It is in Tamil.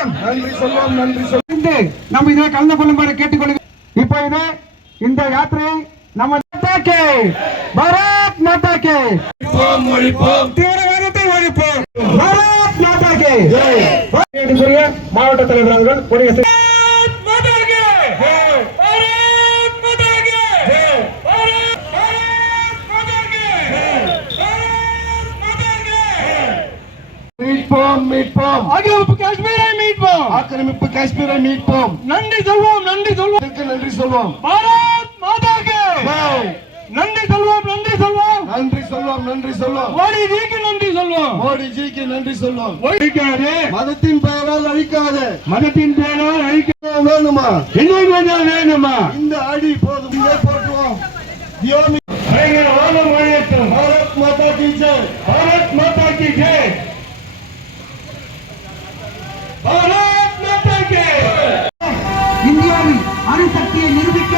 சொல்வோம் நன்றி சொல்வோம் நன்றி சொல்வோம் நம்ம இதில் கலந்து கொள்ளுமாறு கேட்டுக்கொள்கிறோம் இப்பொழுது இந்த யாத்திரை நம்ம மாதாக்கே பாரத் ஒழிப்போம் தீவிரவாதத்தை ஒழிப்போம். பாரத் கூடிய மாவட்ட தலைவர் அவர்கள் கூடிய மீட்போம் மீட்போம். மீட்போம். ஆக்கிரமிப்பு காஷ்மீரை மீட்போம். நன்றி சொல்வோம் நன்றி சொல்வோம். நன்றி சொல்வோம். பாரத் மாதாக்கே! ஜெய். நன்றி சொல்வோம் நன்றி சொல்வோம். நன்றி சொல்வோம் நன்றி சொல்வோம். மோடிஜிக்கு நன்றி சொல்வோம். மோடிஜிக்கு நன்றி சொல்வோம். ஒழிக்காது மதத்தின் பெயரால் அழிக்காது. மதத்தின் பேரால் அழிக்க வேணுமா? கொஞ்சம் வேணுமா இந்த அடி போதும் இங்கே போட்டுருவோம் தியோமி அணுசக்தியை நிரூபிக்க